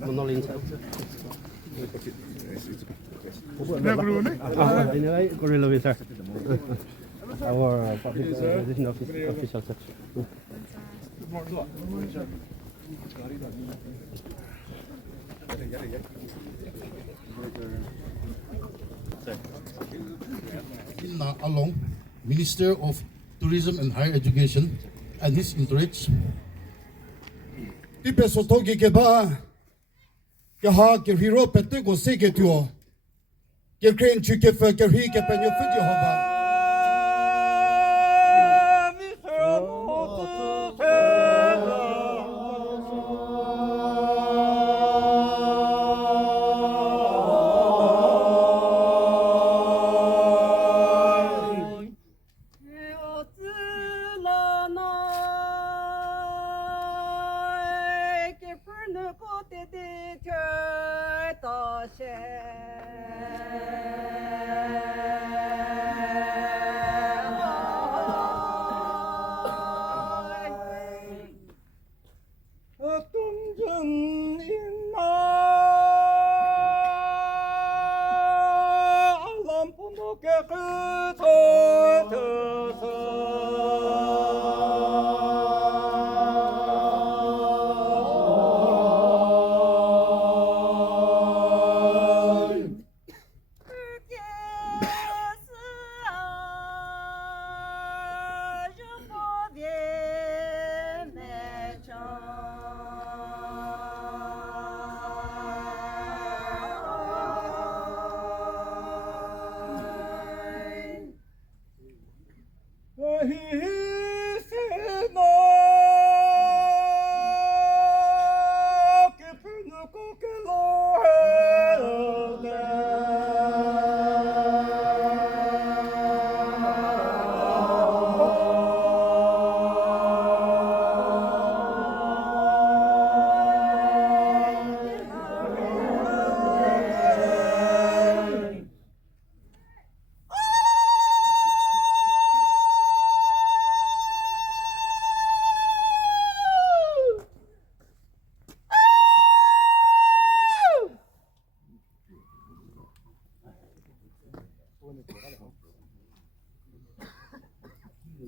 Monolith. Anyway, Gorilla with sir. Our public organization official sir. Imna Along, Minister of Tourism and Higher Education, and his entourage. Tipe sotogi ke ba ke ha ke hero pete go se ke tuo ke kren chu ke fa ke hi ke pe nyo fu ji ho ba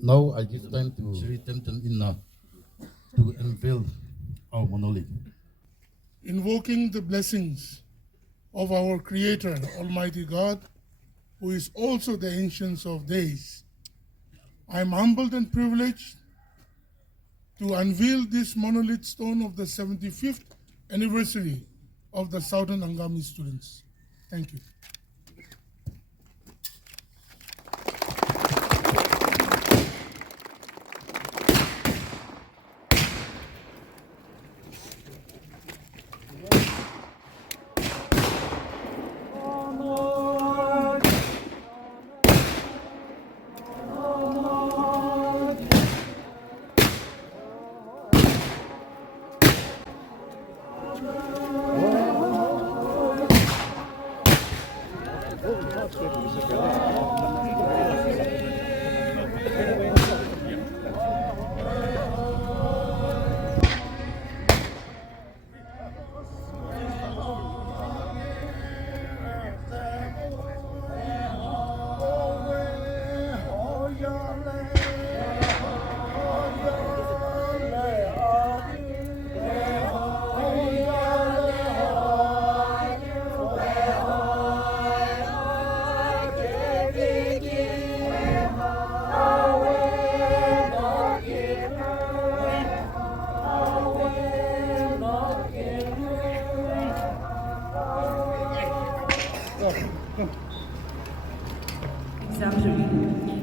Now I give time to Sri Temjen Imna to unveil our monolith. Invoking the blessings of our Creator, Almighty God, who is also the Ancient of Days, I am humbled and privileged to unveil this monolith stone of the 75th anniversary of the Southern Angami Students. Thank you.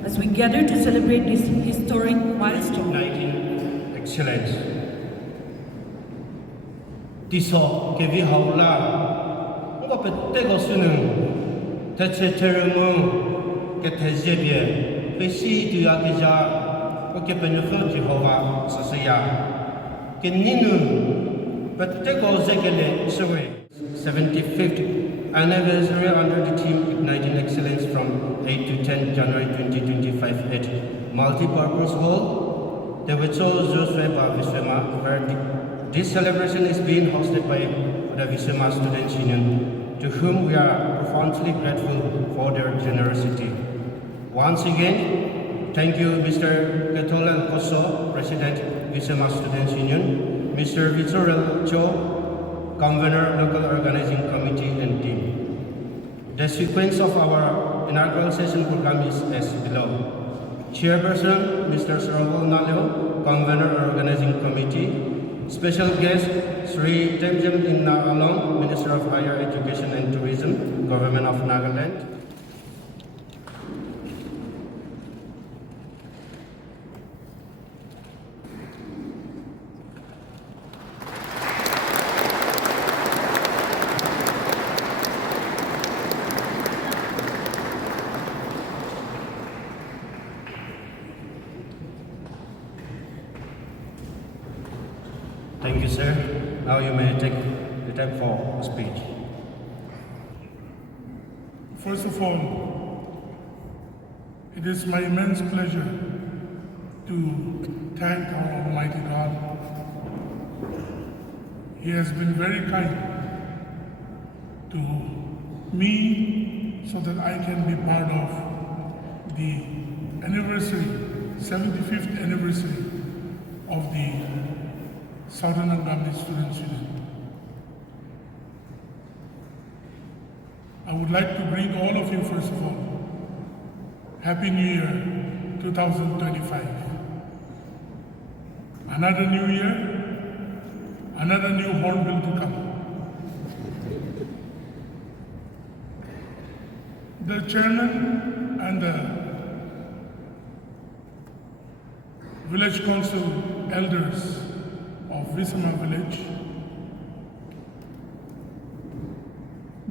As we gather to celebrate this historic milestone, Uniting excellence. Diso kevi haula, oba petego sunu, teche teremu, ke tejebie, pesi tu akija, oke penufo Jehovah sasaya, ke ninu, petego zekele sewe. 75th anniversary under the theme Igniting Excellence from 8 to 10 January 2025 at Multipurpose Hall, Tewetso-ozwü Sweba, Viswema, where this celebration is being hosted by the Viswema Students Union, to whom we are profoundly grateful for their generosity. Once again, thank you Mr. Ketolan Koso, President, Viswema Students Union, Mr. Vitorel Cho, Convener, Local Organizing Committee and Team. The sequence of our inaugural session program is as below. Chairperson, Mr. Serval Nalio, Convener Organizing Committee. Special guest, Sri Temjen Imna Along, Minister of Higher Education and Tourism, Government of Nagaland. Thank you, sir. Now you may take the time for a speech. First of all, it is my immense pleasure to thank our Almighty God. He has been very kind to me so that I can be part of the anniversary, 75th anniversary of the Southern Angami Students Union. I would like to greet all of you, first of all, Happy New Year 2025. Another new year, another new hornbill to come. The chairman and the village council elders of Viswema Village,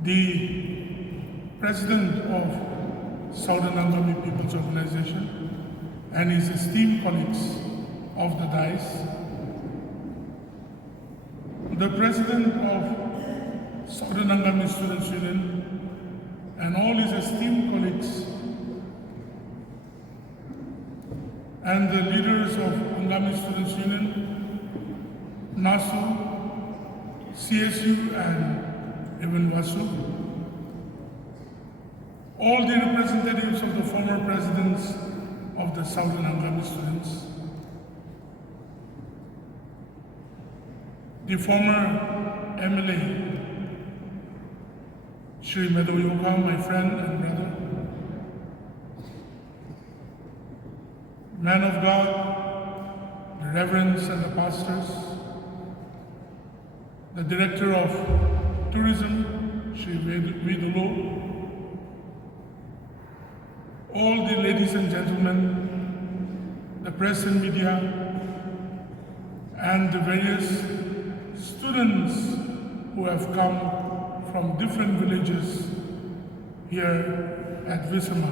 the president of Southern Angami People's Organization, and his esteemed colleagues of the dais, the president of Southern Angami Students Union, and all his esteemed colleagues, and the leaders of Angami Students Union, NASU, CSU, and even WASU. All the representatives of the former presidents of the Southern Angami students, the former MLA, Shri Medoyoka, my friend and brother, man of God, the reverends and the pastors, the Director of Tourism, Shri Vidulo, all the ladies and gentlemen, the press and media, and the various students who have come from different villages here at Viswema.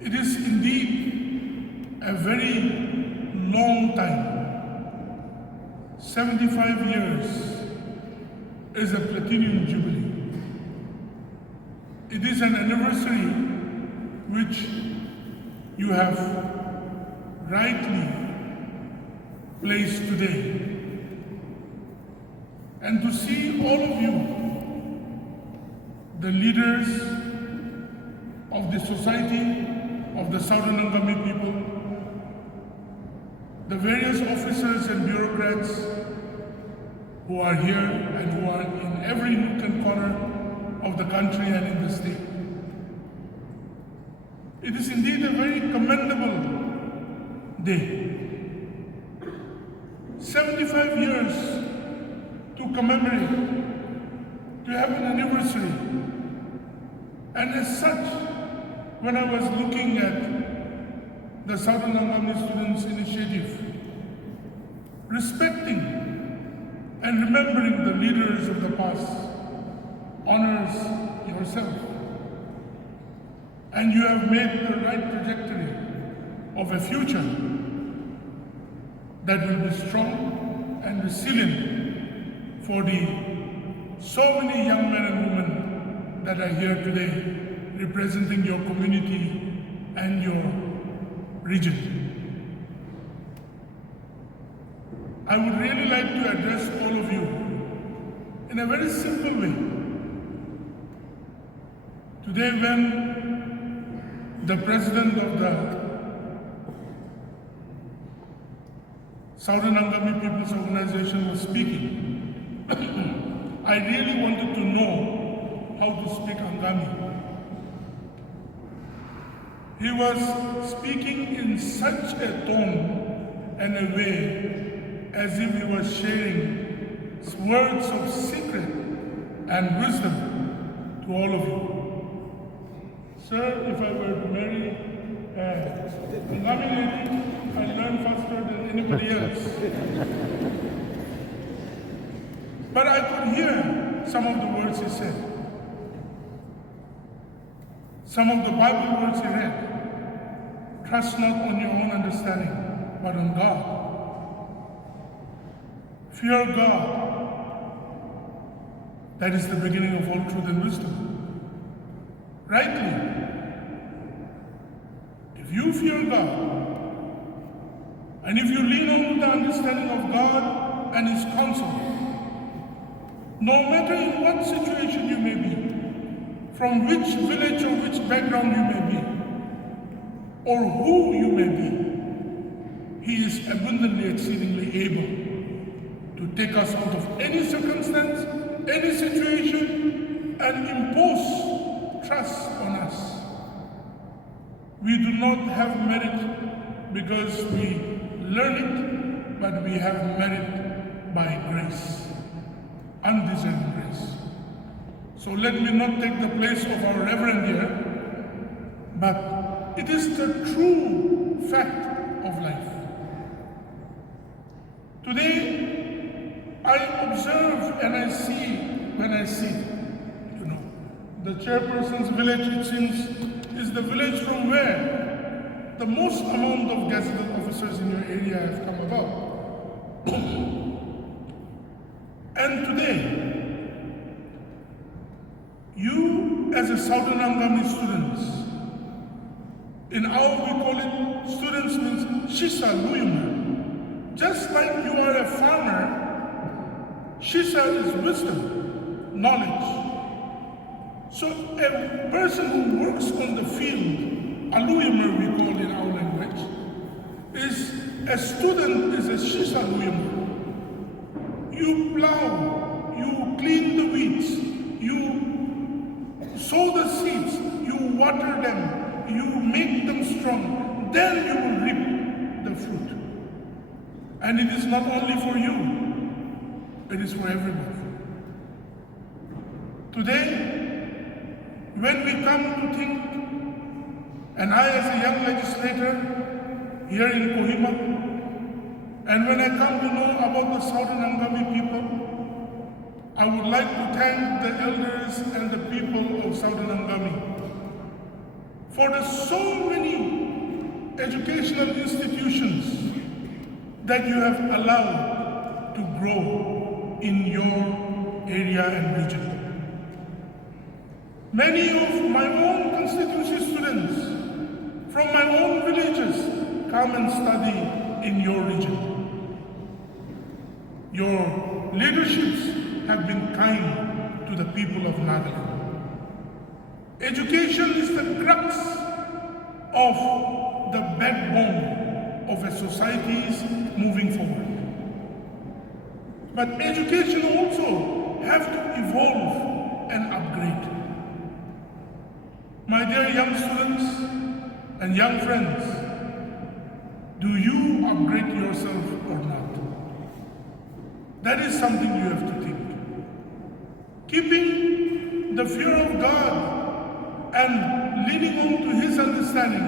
It is indeed a very long time. 75 years is a platinum jubilee. It is an anniversary which you have rightly placed today. And to see all of you, the leaders of the society, of the Southern Angami people, the various officers and bureaucrats who are here and who are in every nook and corner of the country and in the state. It is indeed a very commendable day. 75 years to commemorate, to have an anniversary. And as such, when I was looking at the Southern Angami Students Initiative, respecting and remembering the leaders of the past honors yourself. And you have made the right trajectory of a future that will be strong and resilient for the so many young men and women that are here today representing your community and your region. I would really like to address all of you in a very simple way. Today, when the president of the Southern Angami People's Organization was speaking, I really wanted to know how to speak Angami. He was speaking in such a tone and a way as if he was sharing words of secret and wisdom to all of you. Sir, if I were to marry Angami lady, I'd learn faster than anybody else. But I could hear some of the words he said. Some of the Bible words he read. Trust not on your own understanding, but on God. Fear God. That is the beginning of all truth and wisdom. Rightly, if you fear God, and if you lean on to the understanding of God and His counsel, no matter in what situation you may be, from which village or which background you may be, or who you may be, He is abundantly, exceedingly able to take us out of any circumstance, any situation, and impose trust on us. We do not have merit because we learn it, but we have merit by grace, undeserved grace. So let me not take the place of our Reverend here, but it is the true fact of life. Today, I observe and I see, when I see, the chairperson's village, it seems, is the village from where the most amount of gazetted officers in your area have come about. And today, you as a Southern Angami students, in our we call it, students means Shisa Luyuma. Just like you are a farmer, Shisa is wisdom, knowledge. So a person who works on the field, Aluyama we call in our language, is a student is a Shisa Luyama. You plow, you clean the weeds, you sow the seeds, you water them, you make them strong, then you will reap the fruit. And it is not only for you, it is for everyone. Today, when we come to think, and I as a young legislator here in Kohima, and when I come to know about the Southern Angami people, I would like to thank the elders and the people of Southern Angami for the so many educational institutions that you have allowed to grow in your area and region. Many of my own constituency students from my own villages come and study in your region. Your leaderships have been kind to the people of Nagaland. Education is the crux of the backbone of a society's moving forward. But education also have to evolve and upgrade. My dear young students and young friends, do you upgrade yourself or not? That is something you have to think. Keeping the fear of God and leaning on to His understanding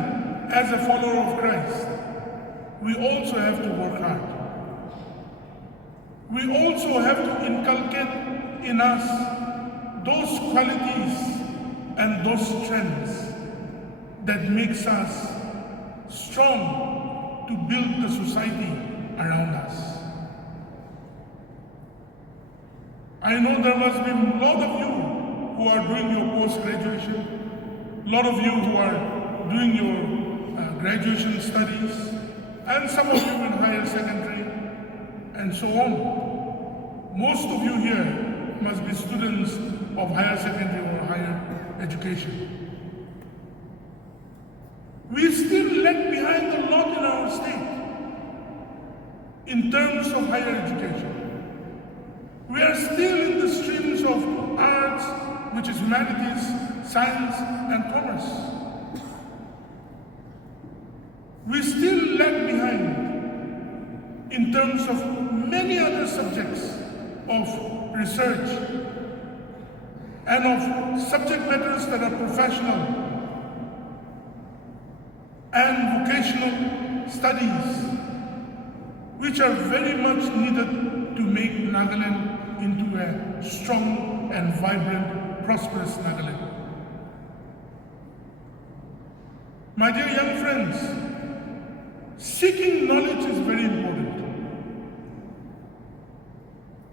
as a follower of Christ, we also have to work hard. We also have to inculcate in us those qualities and those strengths that makes us strong to build the society around us. I know there must be a lot of you who are doing your post-graduation, a lot of you who are doing your graduation studies, and some of you in higher secondary, and so on. Most of you here must be students of higher secondary or higher education. We still lag behind a lot in our state in terms of higher education. We are still in the streams of arts, which is humanities, science, and commerce. We still lag behind in terms of many other subjects of research and of subject matters that are professional and vocational studies, which are very much needed to make Nagaland into a strong and vibrant, prosperous Nagaland. My dear young friends, seeking knowledge is very important.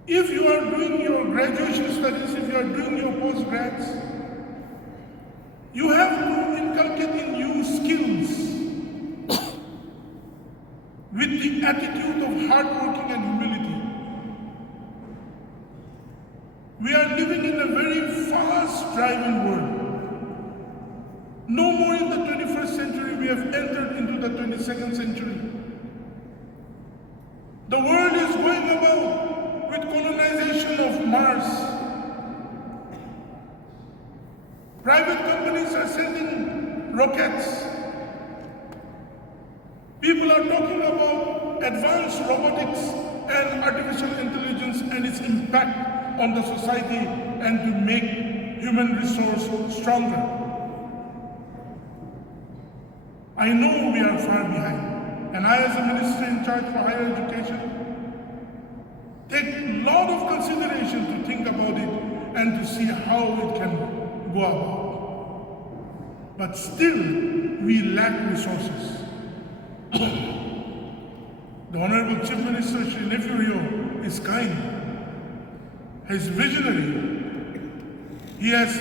If you are doing your graduation studies, if you are doing your postgrads, you have to inculcate in you skills with the attitude of hard working and humility. We are living in a very fast-driving world. No more in the 21st century, we have entered into the 22nd century. The world is going about with colonization of Mars. Private companies are sending rockets. People are talking about advanced robotics and artificial intelligence and its impact on the society and to make human resource stronger. I know we are far behind, and I, as a minister in charge for higher education, take a lot of consideration to think about it and to see how it can go about. But still, we lack resources. The Honorable Chief Minister, Shri Nefurio, is kind. He's visionary. He has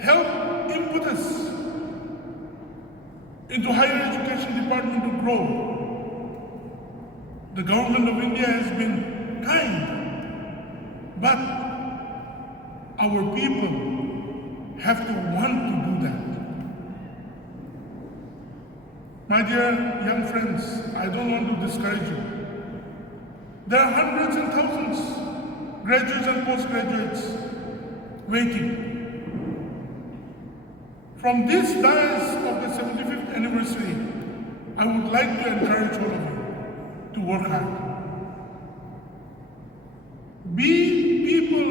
helped impetus into higher education department to grow. The government of India has been kind, but our people have to want to do that. My dear young friends, I don't want to discourage you. There are hundreds and thousands, graduates and postgraduates, waiting. From this dais of the 75th anniversary, I would like to encourage all of you to work hard. Be people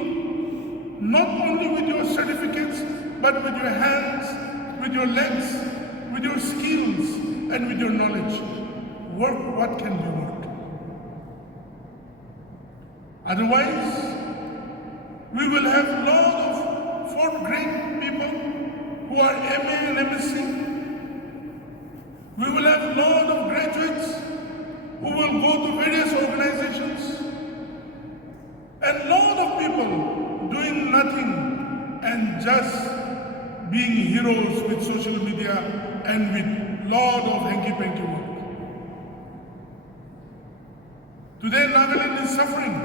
not only with your certificates, but with your hands, with your legs, with your skills, and with your knowledge. Work what can be worked. Otherwise, we will have a lot of fourth grade people who are MA and MSc. We will have a lot of graduates who will go to various organizations. And a lot of people doing nothing and just being heroes with social media and with lot of hanky-panky work. Today, Nagaland is suffering.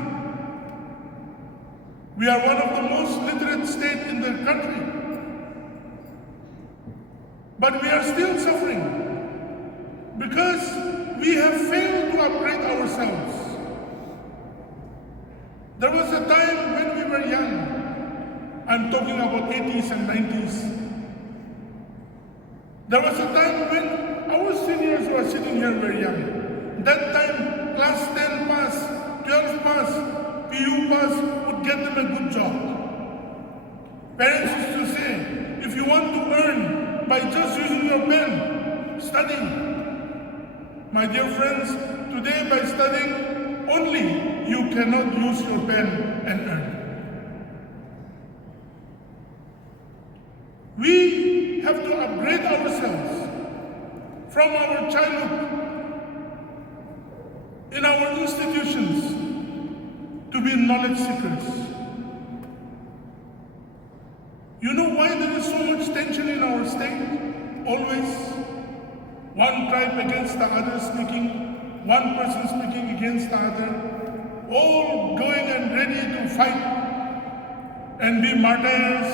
We are one of the most literate states in the country. But we are still suffering because we have failed to upgrade ourselves. There was a time when we were young. I'm talking about 80s and 90s. There was a time when our seniors who are sitting here were young. That time, class 10 pass, 12 pass, PU pass would get them a good job. Parents used to say, if you want to earn by just using your pen, study. My dear friends, today by studying only, you cannot use your pen and earn. We have to upgrade ourselves from our childhood in our institutions to be knowledge seekers. You know why there is so much tension in our state? Always. one tribe against the other speaking, one person speaking against the other, all going and ready to fight and be martyrs,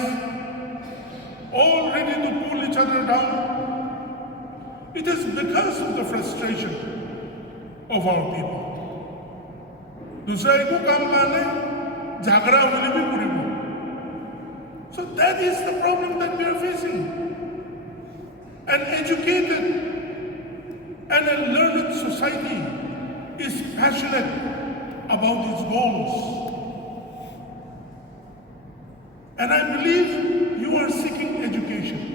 all ready to pull each other down. It is because of the frustration of our people. So that is the problem that we are facing. An educated and a learned society is passionate about its goals. And I believe you are seeking education.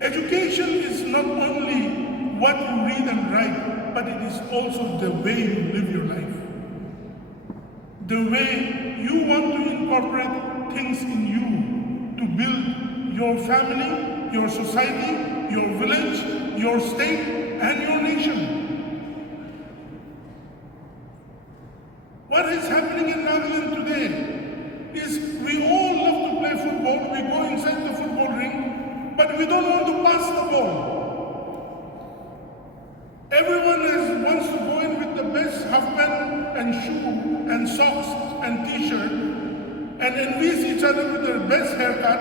Education is not only what you read and write, but it is also the way you live your life. The way you want to incorporate things in you to build your family, your society, your village, your state, and your nation. What is happening in Nagaland today is we all love to play football, we go inside the football ring, but we don't want to pass the ball. Everyone wants to go in with the best half pant and shoe and socks and t-shirt and envies each other with their best haircut,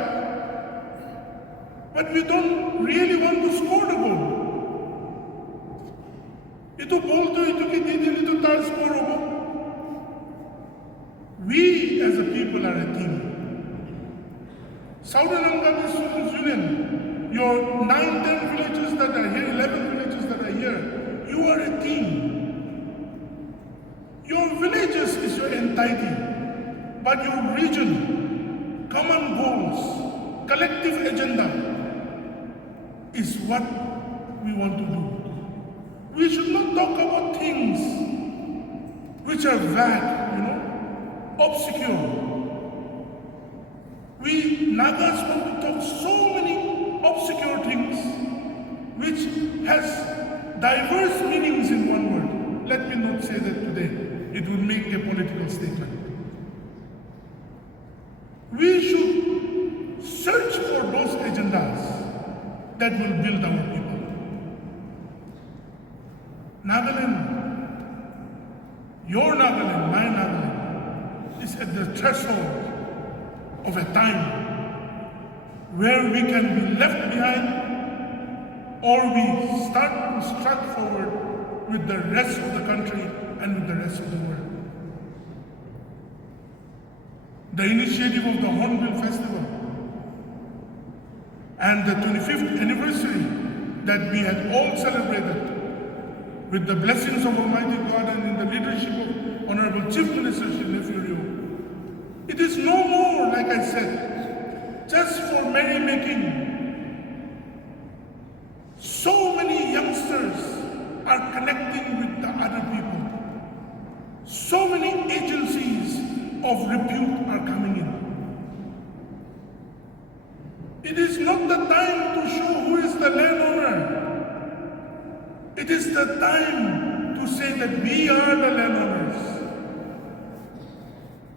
but we don't really want to score the goal. Ito ball to ito kiti dito tar score ho. We as a people are a team. Southern Angami Students Union, your 9, 10 villages that are here, 11 villages that are here, you are a team. Your villages is your entity, but your region, common goals, collective agenda is what we want to do. We should not talk about things which are vague, obscure. We Nagas want to talk so many obscure things which has diverse meanings in one word. Let me not say that today. It will make a political statement. We should search for those agendas that will build our people. Nagaland, your Nagaland, my Nagaland, is at the threshold of a time where we can be left behind or we start to strut forward with the rest of the country and with the rest of the world. The initiative of the Hornbill Festival and the 25th anniversary that we had all celebrated with the blessings of Almighty God and in the leadership of Honorable Chief Minister Shinefurio. It is no more, like I said, just for merrymaking. So many youngsters are connecting with the other people. So many agencies of repute are coming in. It is not the time to show who is the landowner. It is the time to say that we are the landowners.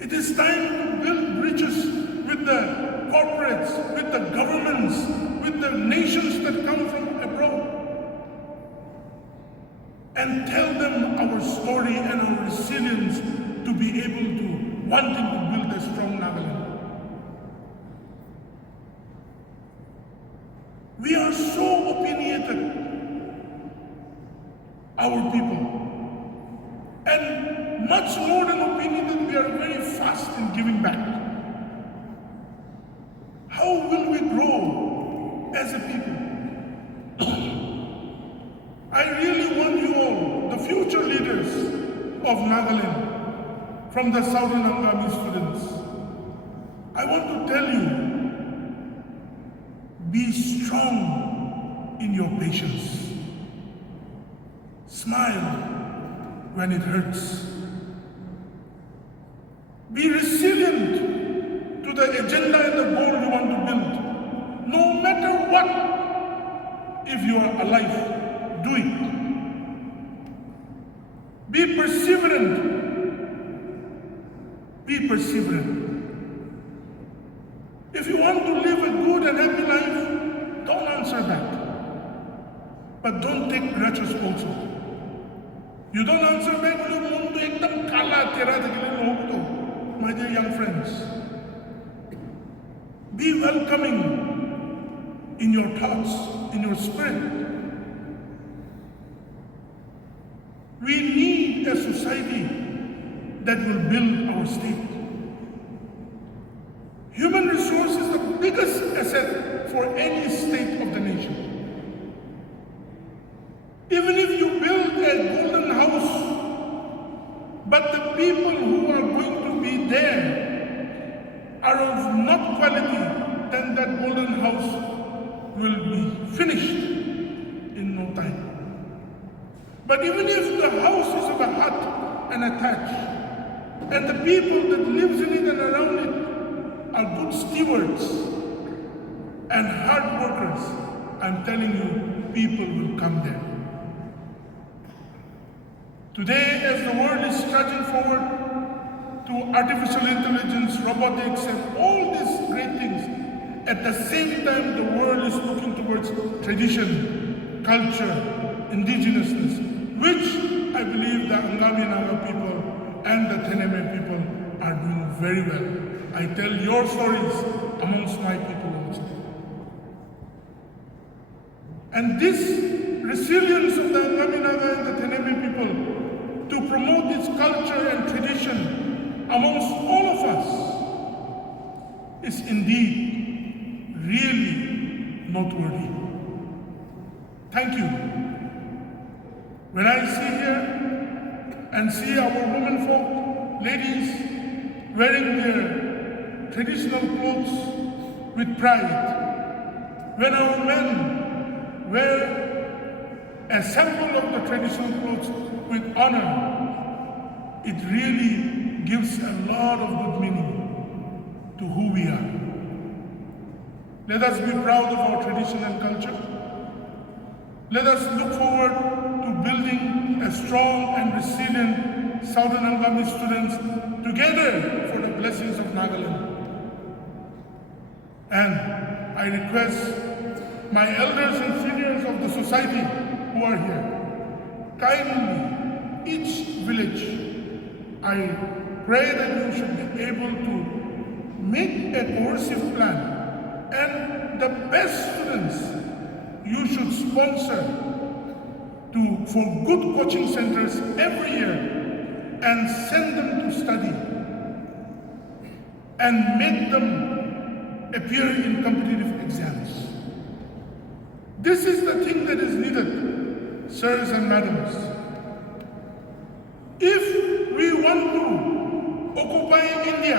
It is time to build bridges with the corporates, with the governments, with the nations that come from abroad. And tell them our story and our resilience to be able to wanting to build a strong Nagaland. We are so opinionated, our people. And much more than opinionated, we are very fast in giving back. How will we grow as a people? I really want you all, the future leaders of Nagaland, from the Southern Angami students, I want to tell you, be strong in your patience. Smile when it hurts. Be resilient to the agenda and the goal you want to build. No matter what, if you are alive, do it. Be perseverant. Be perseverant. If you want to live a good and happy life, don't answer that. but don't take grudges also. You don't answer back, mundo ekdam kala tera dekile, my dear young friends. Be welcoming in your thoughts, in your spirit. We need a society that will build our state. Human resource is the biggest asset for any state of the nation. Even if you build a golden house, but the people who are going to be there are of not quality, then that golden house will be finished in no time. But even if the house is of a hut and a thatch, and the people that lives in it and around it are good stewards and hard workers, I'm telling you, people will come there. Today, as the world is trudging forward to artificial intelligence, robotics, and all these great things, at the same time, the world is looking towards tradition, culture, indigenousness, which I believe the Angami Naga people and the Teneme people are doing very well. I tell your stories amongst my people also. And this resilience of the Angami Naga and the Teneme people to promote its culture and tradition amongst all of us is indeed really noteworthy. Thank you. When I see here and see our women folk, ladies, wearing their traditional clothes with pride, when our men wear a sample of the traditional clothes with honor, it really gives a lot of good meaning to who we are. Let us be proud of our tradition and culture. Let us look forward to building a strong and resilient Southern Angami students together for the blessings of Nagaland. And I request my elders and seniors of the society who are here, kindly, each village, I pray that you should be able to make a cohesive plan, and the best students you should sponsor for good coaching centers every year and send them to study and make them appear in competitive exams. This is the thing that is needed, sirs and madams. If we want to occupy India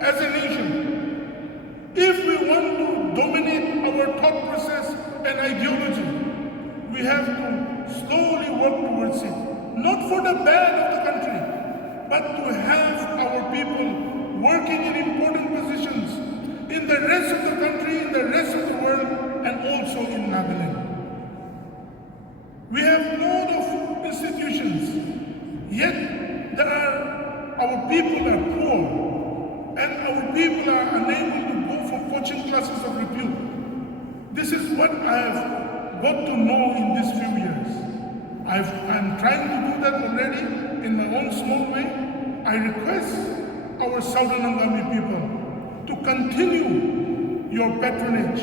as a nation, if we want to dominate our thought process and ideology, we have to slowly work towards it. Not for the bad of the country, but to have our people working in important positions in the rest of the country, in the rest of the world, and also in Nagaland. We have a lot of institutions, yet our people are poor, and our people are unable to go for coaching classes of repute. This is what I have got to know in these few years. I'm trying to do that already in my own small way. I request our Southern Angami people to continue your patronage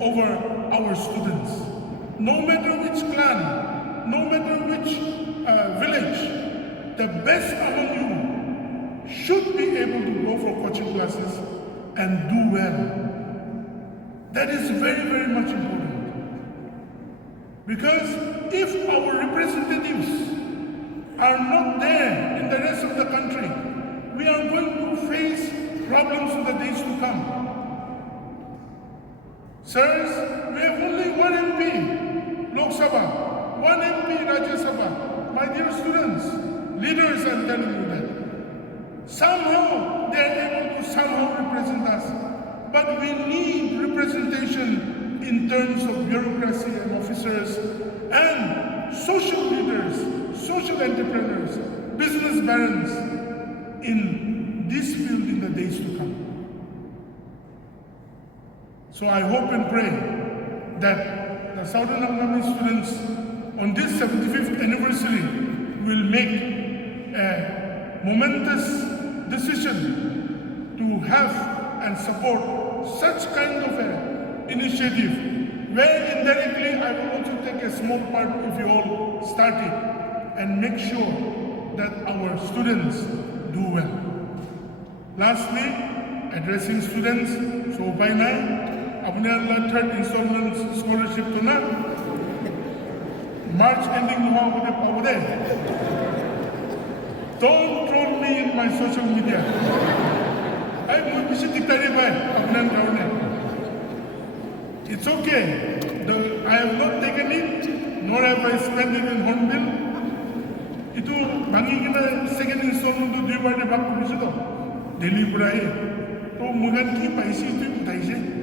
over our students. No matter which clan, no matter which village, the best among you should be able to go for coaching classes and do well. That is very, very much important. Because if our representatives are not there in the rest of the country, we are going to face problems in the days to come. Sirs, we have only one MP, Lok Sabha, one MP, Rajya Sabha. My dear students, leaders, I'm telling you that. Somehow, they are able to somehow represent us. But we need representation in terms of bureaucracy and officers and social leaders, social entrepreneurs, business barons in this field in the days to come. So I hope and pray that the Southern Angami students on this 75th anniversary will make a momentous decision to have and support such kind of an initiative, where indirectly I will also take a small part if you all start it and make sure that our students do well. Lastly, addressing students, so by now, Abunayala third installment scholarship to na March ending nuha ude. Don't troll me in my social media. I will be dictated by Abunan. It's okay. I have not taken it, nor have I spent it in Hornbill. Itu bangi kita second installment to dua pada bab itu tu. Delhi berai. To mugan ki paisi itu taisi.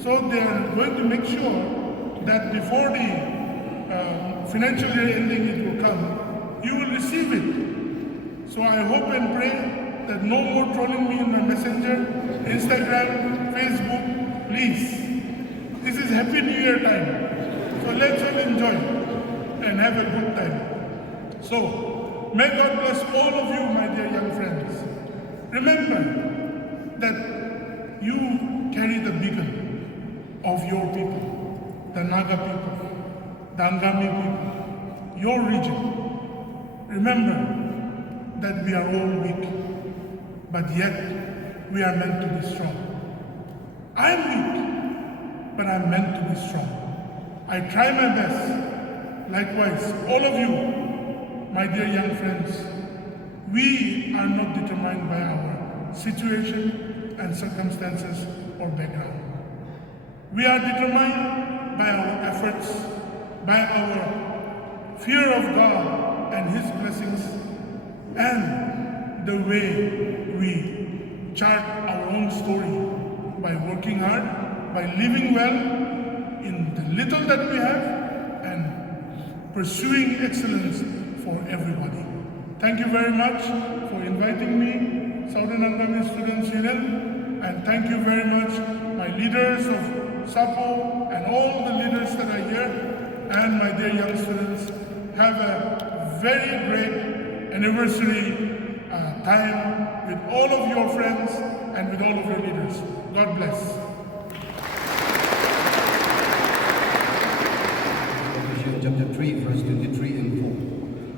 So they are going to make sure that before the financial year ending it will come, you will receive it. So I hope and pray that no more trolling me in my messenger, Instagram, Facebook, please. This is Happy New Year time. So let's all enjoy and have a good time. So may God bless all of you, my dear young friends. Remember that you carry the beacon of your people, the Naga people, the Angami people, your region. Remember that we are all weak, but yet we are meant to be strong. I am weak, but I'm meant to be strong. I try my best. Likewise, all of you, my dear young friends, we are not determined by our situation and circumstances or background. We are determined by our efforts, by our fear of God and His blessings, and the way we chart our own story by working hard, by living well in the little that we have, and pursuing excellence for everybody. Thank you very much for inviting me, Southern Angami Students Union, and thank you very much, my leaders of SAPO and all the leaders that are here, and my dear young students. Have a very great anniversary time with all of your friends and with all of your leaders. God bless. Chapter 3, verse 23 and 4.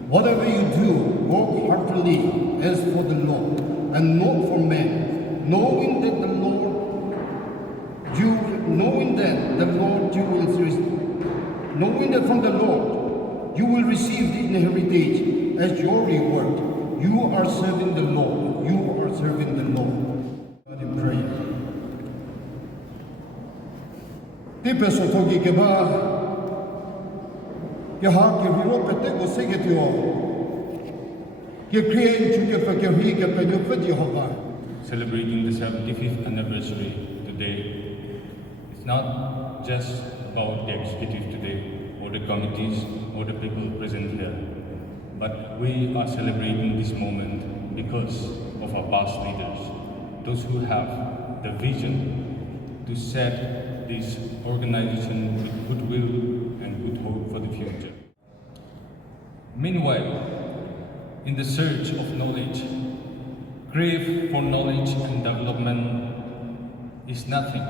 Whatever you do, work heartily as for the Lord, and not for men, knowing that from the Lord you will receive the inheritance as your reward. You are serving the Lord. You are serving the Lord. God in prayer. Tipe sotogi keba ke ha ke viro pete ko segetio ke create chuke fa ke hi ke penyo fa Jehovah. Celebrating the 75th anniversary today is not just about the executive today, or the committees, or the people present here, but we are celebrating this moment because of our past leaders, those who have the vision to set this organization with goodwill and good hope for the future. Meanwhile, in the search of knowledge, crave for knowledge and development is nothing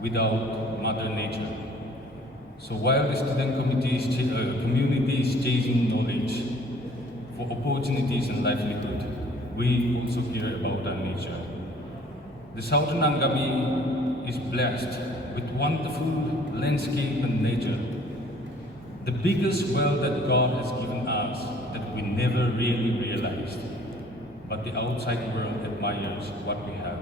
without Mother Nature. So while the student community is chasing knowledge for opportunities and livelihood, we also care about our nature. The Southern Angami is blessed with wonderful landscape and nature. The biggest wealth that God has given us that we never really realized, but the outside world admires what we have.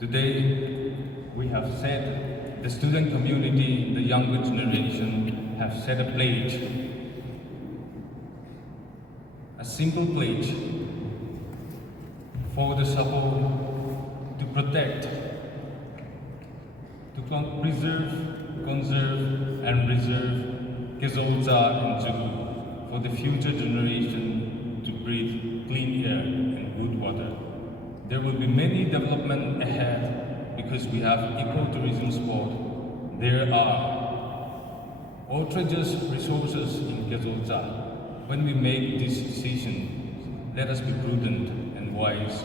Today, we have said the student community, the younger generation, have set a pledge, a simple pledge for the SAPO to protect, to preserve, conserve, and reserve Exhortation and Jugu for the future generation to breathe clean air and good water. There will be many development ahead because we have ecotourism spot, There are outrageous resources in Exhortation. When we make this decision, let us be prudent and wise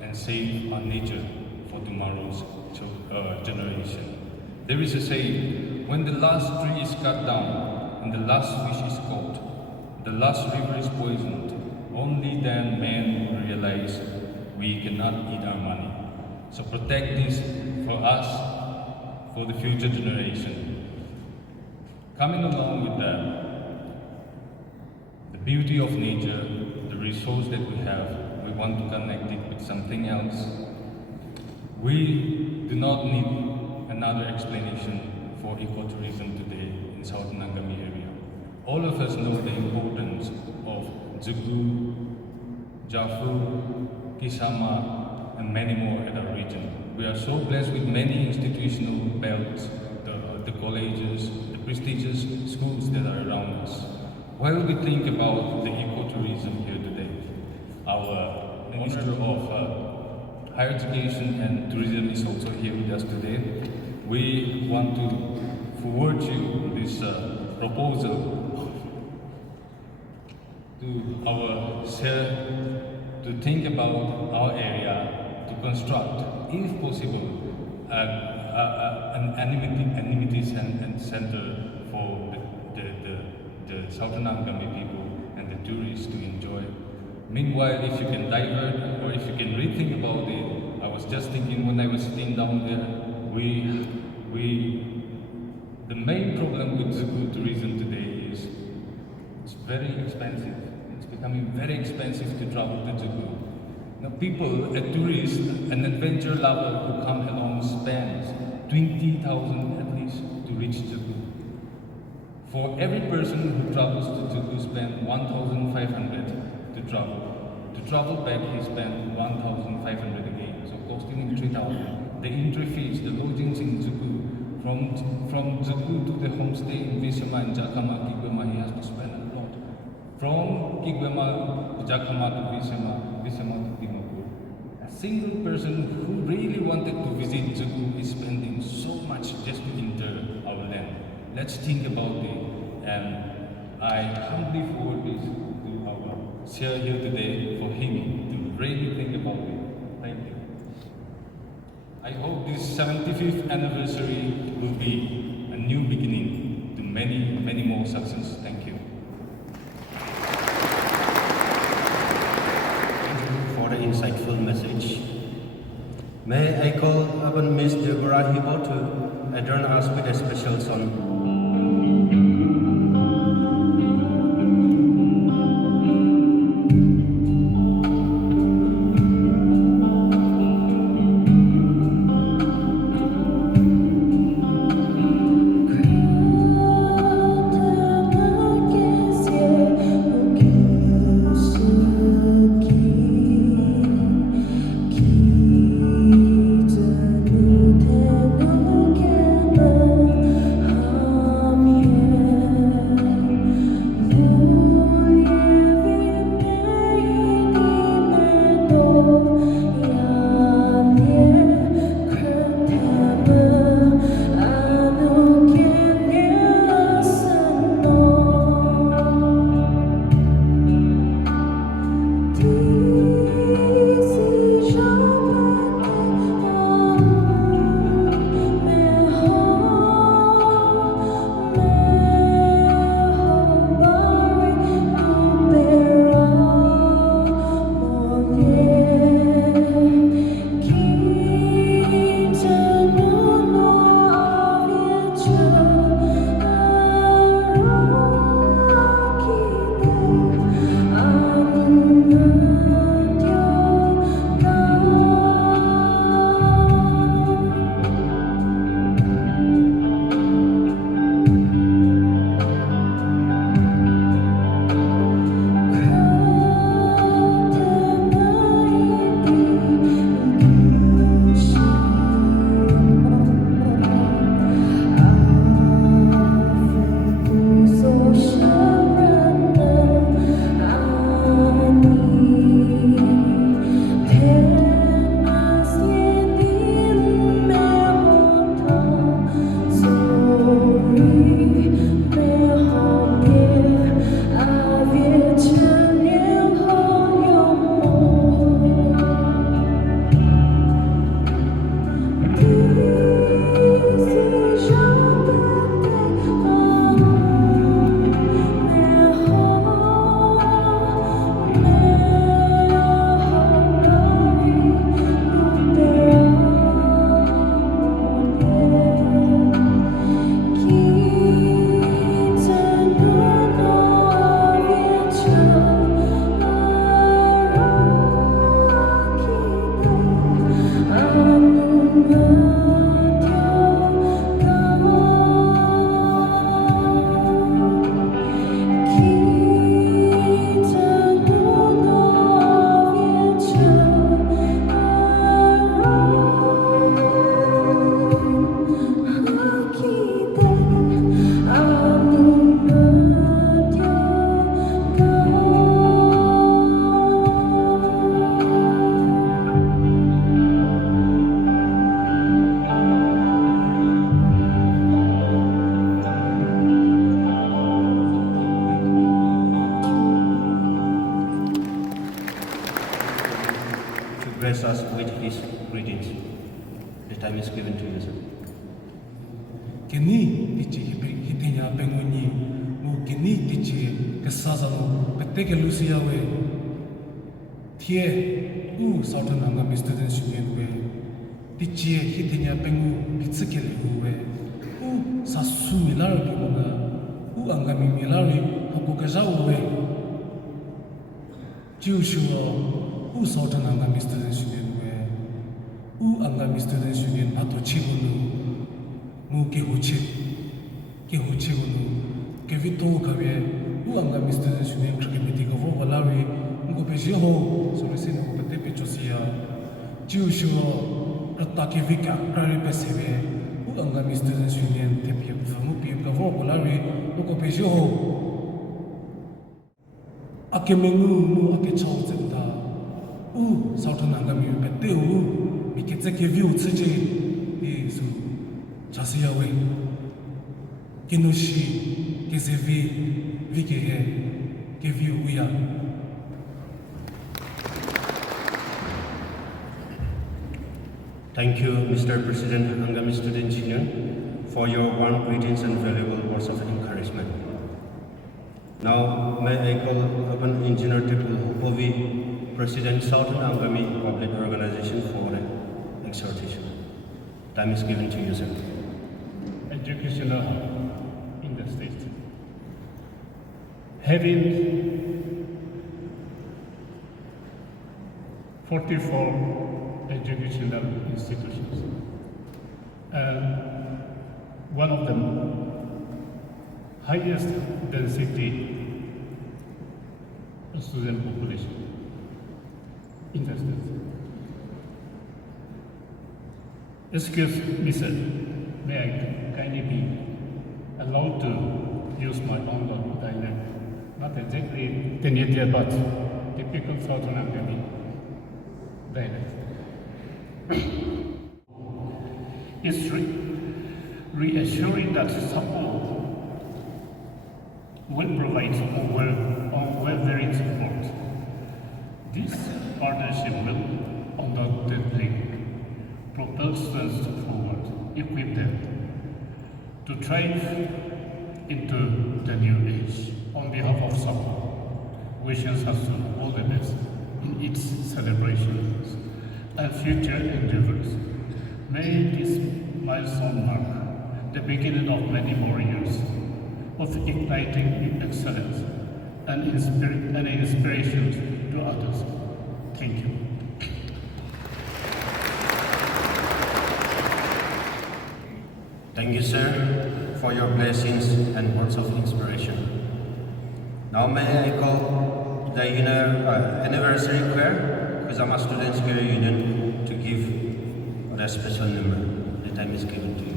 and save our nature for tomorrow's generation. There is a saying, when the last tree is cut down and the last fish is caught, the last river is poisoned, only then men will realize we cannot eat our money. So protect this for us, for the future generation. Coming along with that, the beauty of nature, the resource that we have, we want to connect it with something else. We do not need another explanation for ecotourism today in Southern Angami area. All of us know the importance of Zugu, Jafu, Kisama, and many more at our region. We are so blessed with many institutional belts, the colleges, the prestigious schools that are around us. While we think about the ecotourism here today, our Minister of Higher Education and Tourism is also here with us today. We want to forward you this proposal to our to think about our area, to construct, if possible, an amenities and center for the Southern Angami people and the tourists to enjoy. Meanwhile, if you can divert or if you can rethink about it, I was just thinking when I was sitting down there, the main problem with Zugu tourism today is it's very expensive. It's becoming very expensive to travel to Zugu. Now people, a tourist, an adventure lover who come along spends 20,000 at least to reach Zugu. For every person who travels to Zugu spend 1,500 to travel. To travel back he spent 1,500 again, so costing him 3,000. The entry fees, the lodgings in Zugu, from Zugu to the homestay in Viswema and Jakama, Kigwema, he has to spend a lot. From Kigwema, Jakama to Viswema, Viswema to Timokul. A single person who really wanted to visit Zugu is spending so much just to enter our land. Let's think about it, and I humbly forward this to our chair here today for him to really think about it. Thank you. I hope this 75th anniversary will be a new beginning to many, many more success. Thank you. Thank you for the insightful message. May I call upon Ms. Deborah Hibo to adorn us with a special song. Oh greetings. The time is given to you, sir. Kini tichi hitenya penguni mu kini tichi kasaza mu peteke lucia we tie Southern Angami Students Union we tichi hitenya pengu pitsikele we SASU milari kibunga Angami milari hakukaza we Jushuo Southern Angami Students Union we Angami Students Union pato chibunu mu kehuchi gunu kevito kawe Angami Students Union krakemiti gavo valawi ngo peje ho so resin ngo pete pechosia Jushuo rata kevika prari peseve Angami Students Union tepi famu pi gavo valawi ngo peje ho akemengu mu akechau zenda Southern Angami pete miketse keviu tseje su chasiyawe kinushi kesevi vikehe keviu uya. Thank you, Mr. President of Angami Students Union, for your warm greetings and valuable words of encouragement. Now, may I call upon Engineer Tewetso-ozwü, President Southern Angami Public Organization for an exhortation. Time is given to you, sir. Educational in the state. Having 44 educational institutions, and one of them highest density student population in the state. Excuse me, sir. May I kindly be allowed to use my own local dialect? Not exactly Tenyetia, but typical Southern Angami dialect. It's reassuring that SAPO will provide unwavering support. This partnership will undoubtedly propel students forward, equip them to thrive into the new age. On behalf of SAPO, wishes SASU all the best in its celebrations and future endeavors. May this milestone mark the beginning of many more years of igniting excellence and inspiration to others. Thank you. Thank you, sir, for your blessings and words of inspiration. Now may I call the anniversary choir, Viswema Students Union, to give the special number. The time is given to you.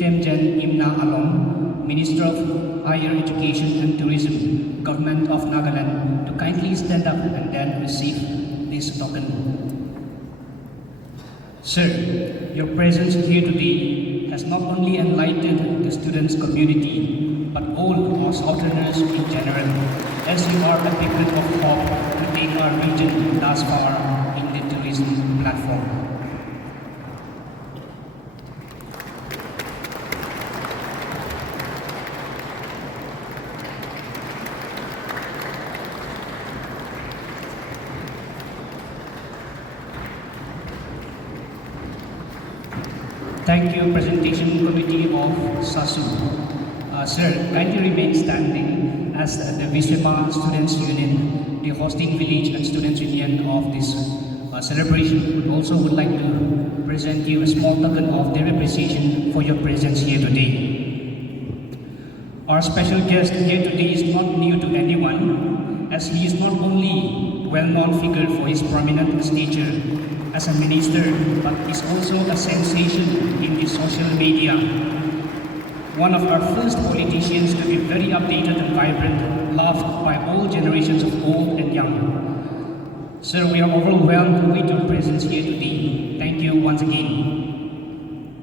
Temjen Imna Along, Minister of Higher Education and Tourism, Government of Nagaland, to kindly stand up and then receive this token. Sir, your presence here today has not only enlightened the students' community, but all our Southerners in general, as you are a beacon of hope to take our region thus far in the tourism platform. Thank you, Presentation Committee of SASU. Sir, kindly remain standing as the Viswema Students Union, the hosting village and students union of this celebration, also would like to present you a small token of their appreciation for your presence here today. Our special guest here today is not new to anyone, as he is not only a well-known figure for his prominent stature as a minister, but is also a sensation in the social media. One of our first politicians to be very updated and vibrant, loved by all generations of old and young. Sir, we are overwhelmed with your presence here today. Thank you once again.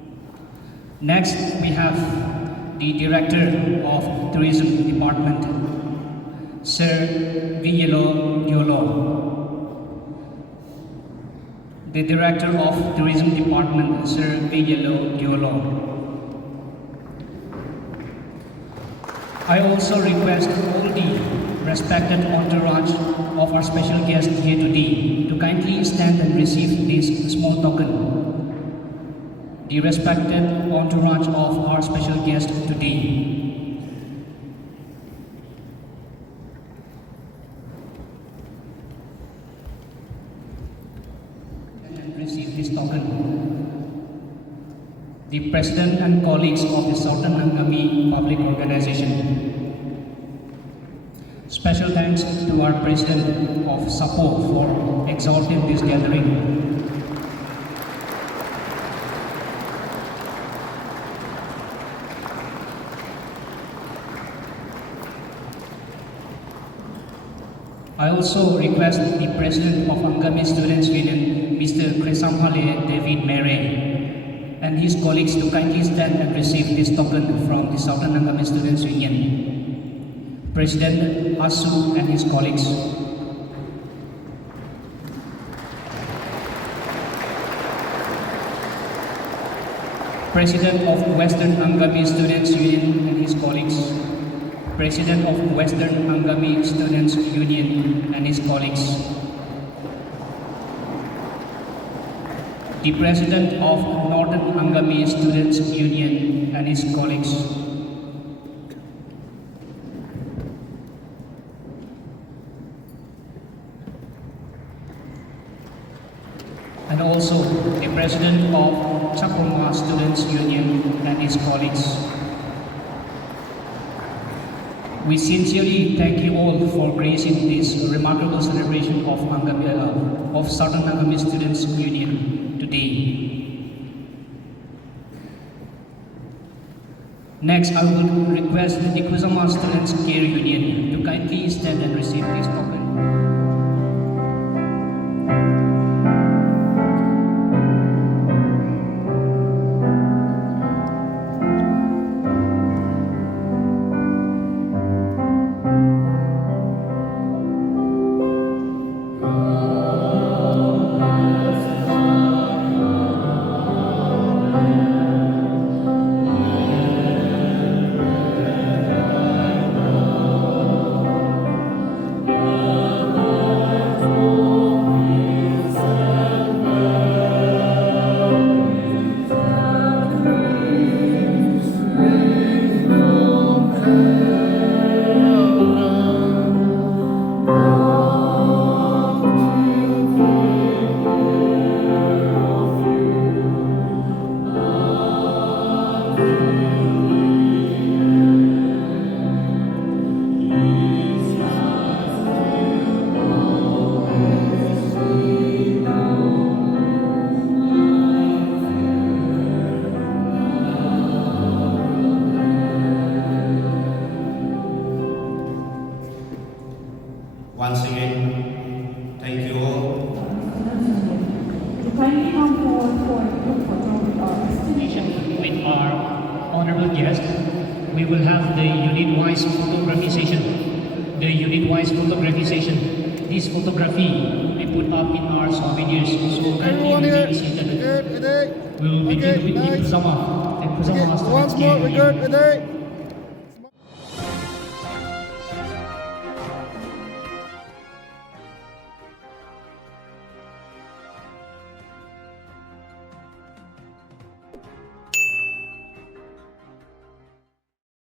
Next, we have the Director of Tourism Department, Sir Villelo Diolo. The Director of Tourism Department, Sir Villelo Diolo. I also request all the respected entourage of our special guest here today to kindly stand and receive this small token. The respected entourage of our special guest today. Receive this token. The President and colleagues of the Southern Angami Public Organisation. Special thanks to our President of SAPO for exalting this gathering. I also request the President of Angami Students Union, Mr. Kresamhale David Mere, and his colleagues to kindly stand and receive this token from the Southern Angami Students Union. President SASU and his colleagues. President of Western Angami Students Union and his colleagues. President of Western Angami Students Union and his colleagues. The President of Northern Angami Students Union and his colleagues. And also the President of Kohima Students Union and his colleagues. We sincerely thank you all for gracing this remarkable celebration of Southern Angami Students Union today. Next, I would request the Viswema Students Care Union to kindly stand and receive this token. honorable guests, we will have the unit-wise photography session. The unit-wise photography session. This photography will be put up in our souvenirs. So kindly remain seated. We will begin with the Viswema. The Viswema students. Once more, we good.